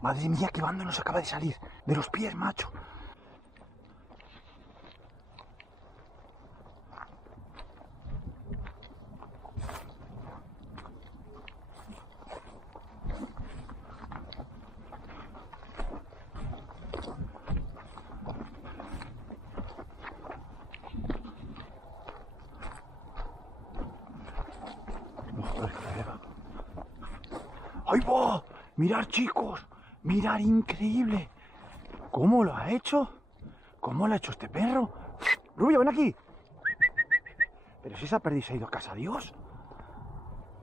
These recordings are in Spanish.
Madre mía, qué bando nos acaba de salir. De los pies, macho. Joder, qué feo. ¡Ay, va! Mirad, chicos. Mirad, increíble. ¿Cómo lo ha hecho? ¿Cómo lo ha hecho este perro? Rubio, ven aquí. Pero si esa perdiz se ha ido a casa, Dios.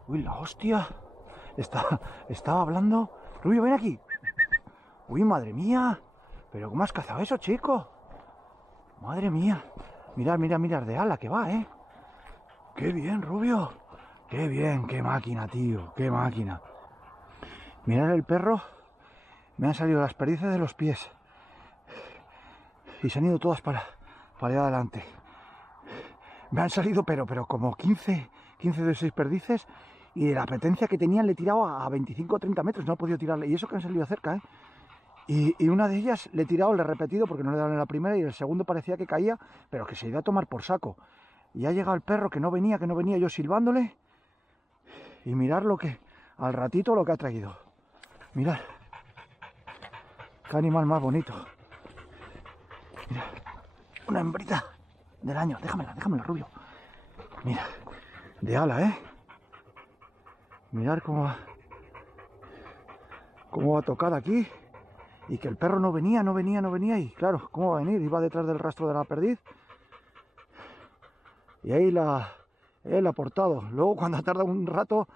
Uy, la hostia. Estaba hablando. Rubio, ven aquí. Uy, madre mía. Pero ¿cómo has cazado eso, chico? Madre mía. Mirad, mirad, mirad de ala que va, ¿eh? Qué bien, Rubio. Qué bien, qué máquina, tío. Qué máquina. Mirad el perro. Me han salido las perdices de los pies. Y se han ido todas para allá adelante. Me han salido, pero como 15 de 6 perdices. Y de la apetencia que tenían le he tirado a 25 o 30 metros. No he podido tirarle. Y eso que han salido cerca, ¿eh? Y una de ellas le he tirado, le he repetido porque no le he dado en la primera. Y el segundo parecía que caía, pero que se iba a tomar por saco. Y ha llegado el perro que no venía, yo silbándole. Y mirad lo que, al ratito lo que ha traído. Mirad. Qué animal más bonito. Mirad. Una hembrita del año. Déjamela, Rubio. Mira. De ala, ¿eh? Mirad cómo va a tocar aquí. Y que el perro no venía. Y claro, ¿cómo va a venir? Iba detrás del rastro de la perdiz. Y ahí él ha portado. Luego, cuando ha tardado un rato,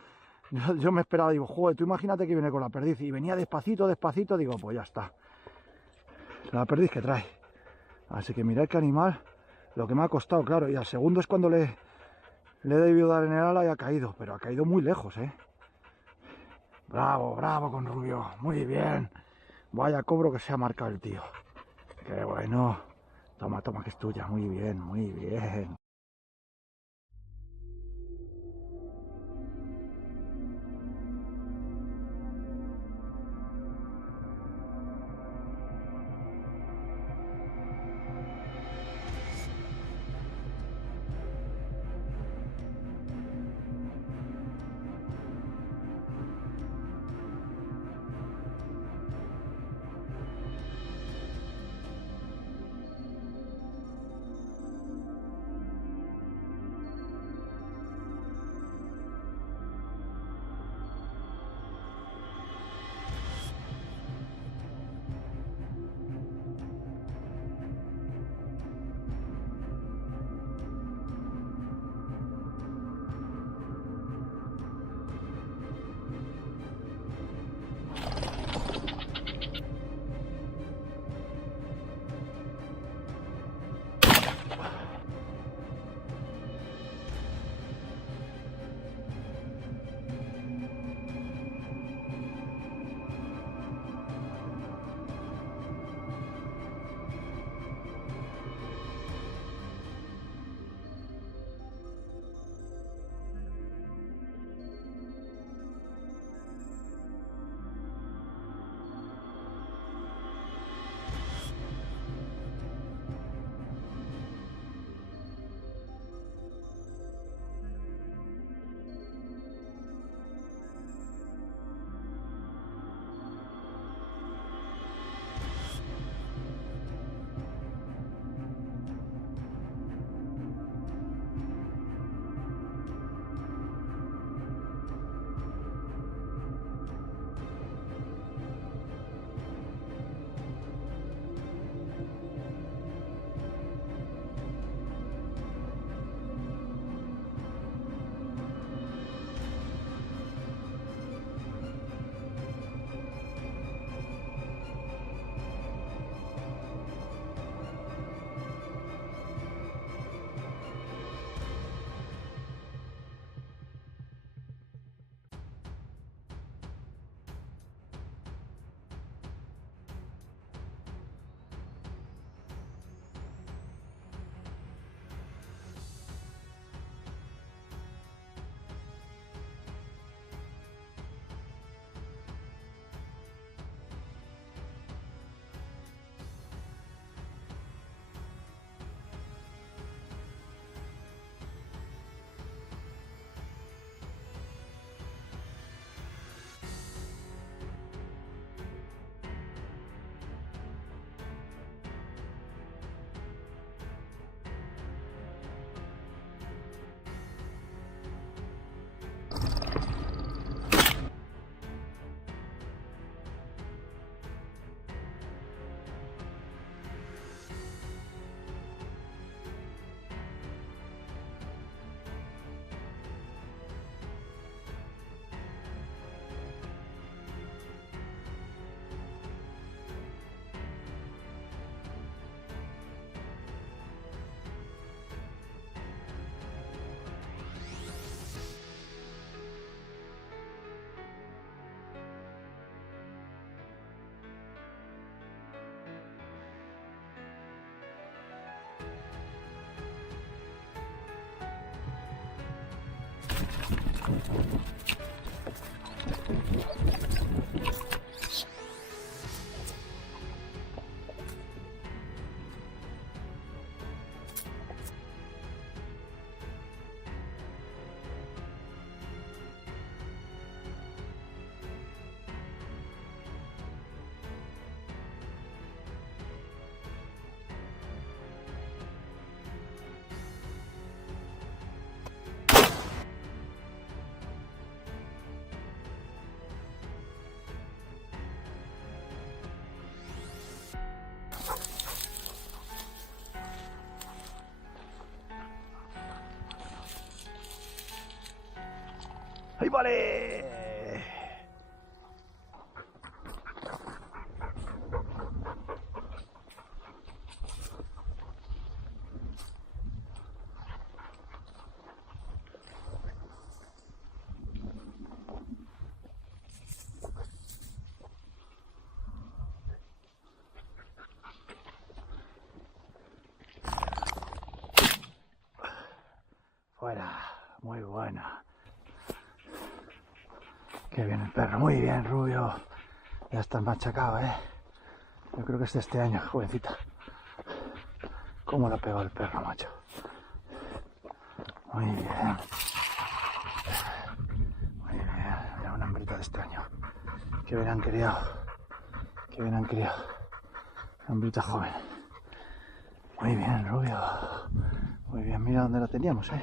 yo me esperaba, digo, joder, tú imagínate que viene con la perdiz. Y venía despacito, digo, pues ya está. La perdiz que trae. Así que mirad qué animal, lo que me ha costado, claro. Y al segundo es cuando le he debido dar en el ala y ha caído. Pero ha caído muy lejos, ¿eh? Bravo, bravo con Rubio. Muy bien. Vaya cobro que se ha marcado el tío. Qué bueno. Toma, toma, que es tuya. Muy bien, muy bien. ¡Ahí vale! Fuera, muy buena. Qué bien el perro, muy bien, Rubio. Ya está machacado, ¿eh? Yo creo que es de este año, jovencita. ¿Cómo lo ha pegado el perro, macho? Muy bien. Muy bien, era una hembrita de este año. Qué bien han criado. Qué bien han criado. Una hembrita joven. Muy bien, Rubio. Muy bien, mira dónde la teníamos, ¿eh?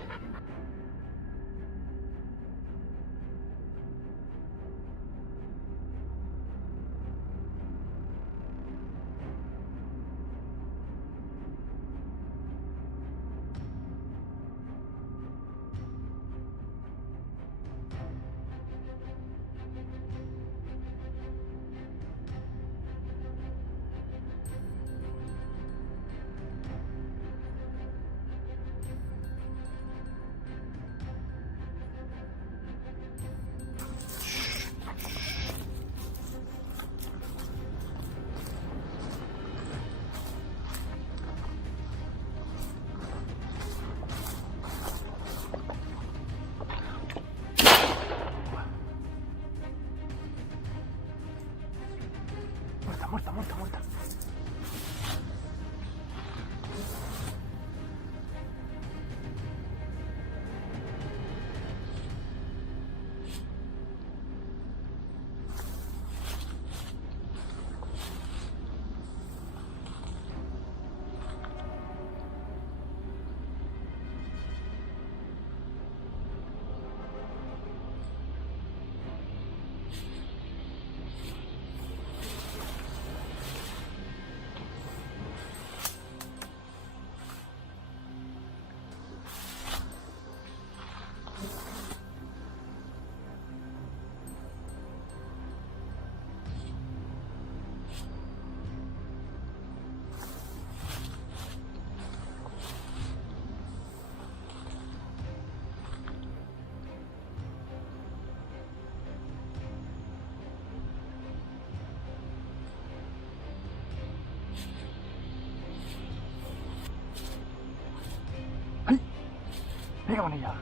Muerta, muerta, muerta. ¡Ay! Venga con ella.